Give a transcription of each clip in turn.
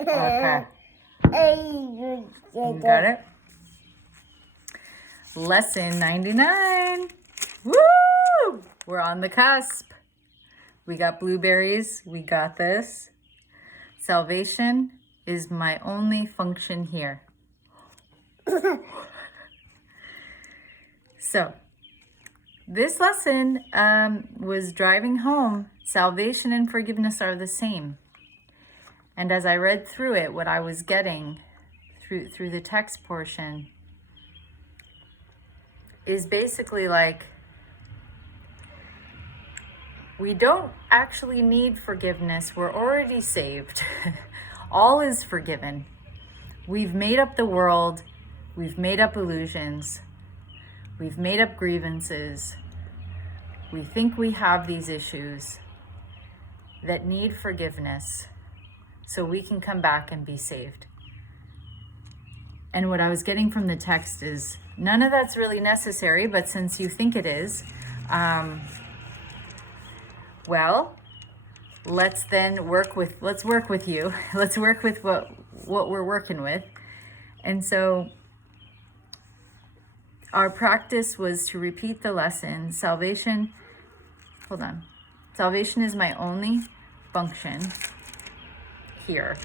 Okay. You got it? Lesson 99. Woo! We're on the cusp. We got blueberries. We got this. Salvation is my only function here. So, this lesson was driving home. Salvation and forgiveness are the same. And as I read through it, what I was getting through the text portion is basically like, we don't actually need forgiveness. We're already saved. All is forgiven. We've made up the world. We've made up illusions. We've made up grievances. We think we have these issues that need forgiveness so we can come back and be saved. And what I was getting from the text is none of that's really necessary, but since you think it is, well, let's work with you. Let's work with what we're working with. And so our practice was to repeat the lesson. Salvation is my only function here.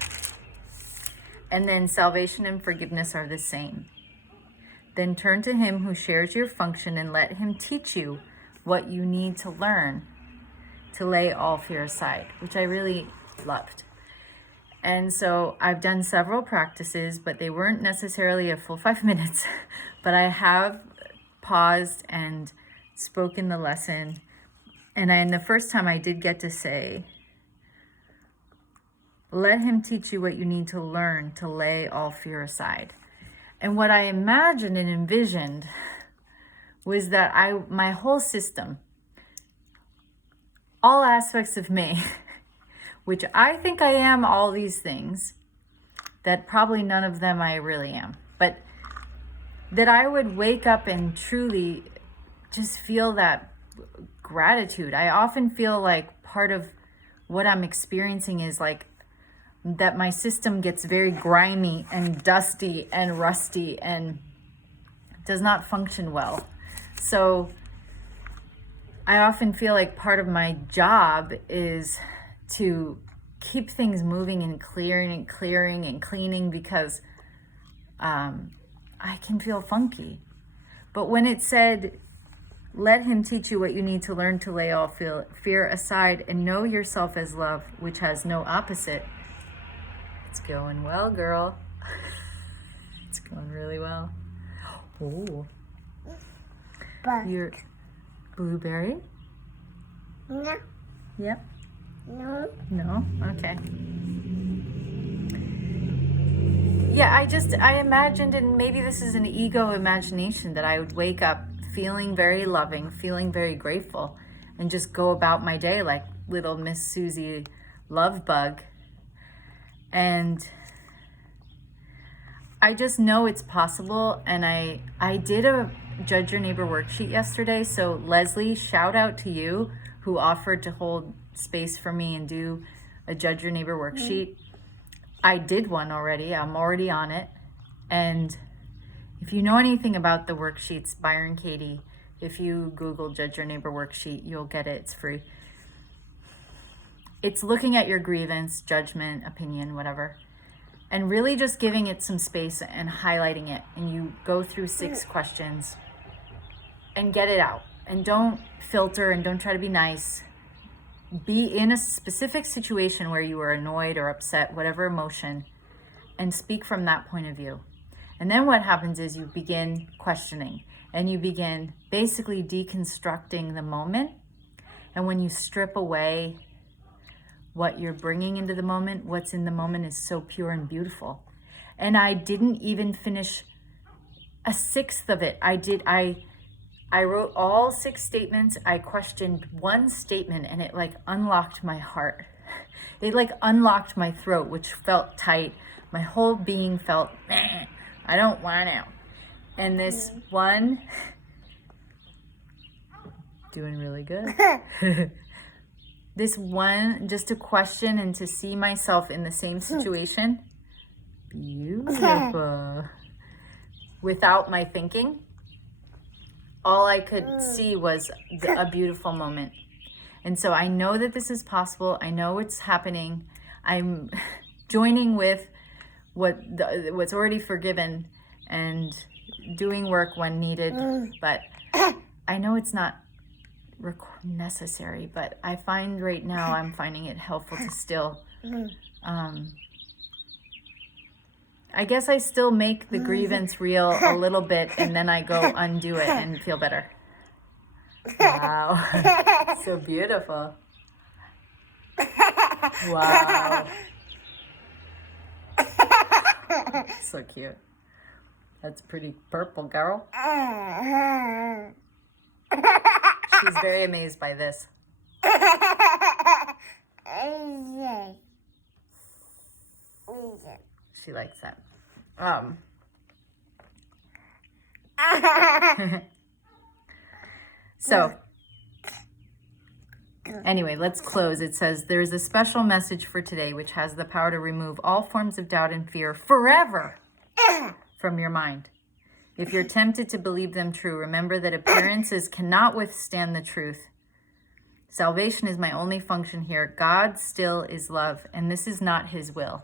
And then salvation and forgiveness are the same. Then turn to him who shares your function and let him teach you what you need to learn to lay all fear aside, which I really loved. And so I've done several practices, but they weren't necessarily a full 5 minutes, but I have paused and spoken the lesson. And the first time I did get to say, let him teach you what you need to learn to lay all fear aside. And what I imagined and envisioned was that my whole system, all aspects of me, which I think I am all these things, that probably none of them I really am, but that I would wake up and truly just feel that gratitude. I often feel like part of what I'm experiencing is like that my system gets very grimy and dusty and rusty and does not function well. So I often feel like part of my job is to keep things moving and clearing and cleaning because I can feel funky. But when it said, let him teach you what you need to learn to lay all fear aside and know yourself as love, which has no opposite. It's going well, girl. It's going really well. Oh. Your blueberry? No. Yep. No. No? Okay. Yeah, I imagined, and maybe this is an ego imagination, that I would wake up feeling very loving, feeling very grateful, and just go about my day like little Miss Susie Love Bug. And I just know it's possible. And I did a Judge Your Neighbor worksheet yesterday. So Leslie, shout out to you who offered to hold space for me and do a Judge Your Neighbor worksheet. I did one already. I'm already on it. And if you know anything about the worksheets, Byron Katie, if you Google Judge Your Neighbor worksheet, you'll get it. It's free. It's looking at your grievance, judgment, opinion, whatever, and really just giving it some space and highlighting it. And you go through 6 questions and get it out. And don't filter and don't try to be nice. Be in a specific situation where you are annoyed or upset, whatever emotion, and speak from that point of view. And then what happens is you begin questioning and you begin basically deconstructing the moment. And when you strip away what you're bringing into the moment, what's in the moment is so pure and beautiful. And I didn't even finish a 1/6 of it. I wrote all 6 statements. I questioned 1 statement and it like unlocked my heart. It like unlocked my throat, which felt tight. My whole being felt, I don't want to. And this one, doing really good. just to question and to see myself in the same situation. Beautiful. Without my thinking, all I could see was a beautiful moment. And so I know that this is possible. I know it's happening. I'm joining with what's already forgiven and doing work when needed. But I know it's not necessary. But I find right now I'm finding it helpful to still, I guess I still make the grievance real a little bit, and then I go undo it and feel better. Wow. So beautiful. Wow. So cute. That's pretty purple, girl. She's very amazed by this. She likes that. So, anyway, let's close. It says, there is a special message for today which has the power to remove all forms of doubt and fear forever from your mind. If you're tempted to believe them true, remember that appearances cannot withstand the truth. Salvation is my only function here. God still is love, and this is not his will.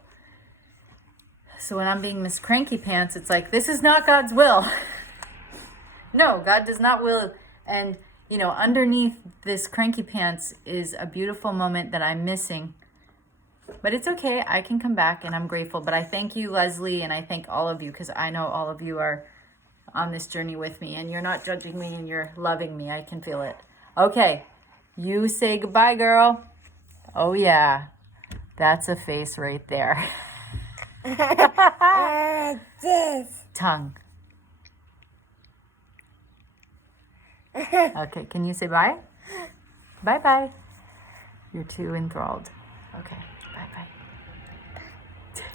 So when I'm being Miss Cranky Pants, it's like, this is not God's will. No, God does not will. And, you know, underneath this Cranky Pants is a beautiful moment that I'm missing. But it's okay. I can come back, and I'm grateful. But I thank you, Leslie, and I thank all of you, because I know all of you are on this journey with me, and you're not judging me, and you're loving me. I can feel it. Okay. You say goodbye, girl. Oh, yeah. That's a face right there. Tongue. Okay, can you say bye? Bye-bye. You're too enthralled. Okay, bye-bye.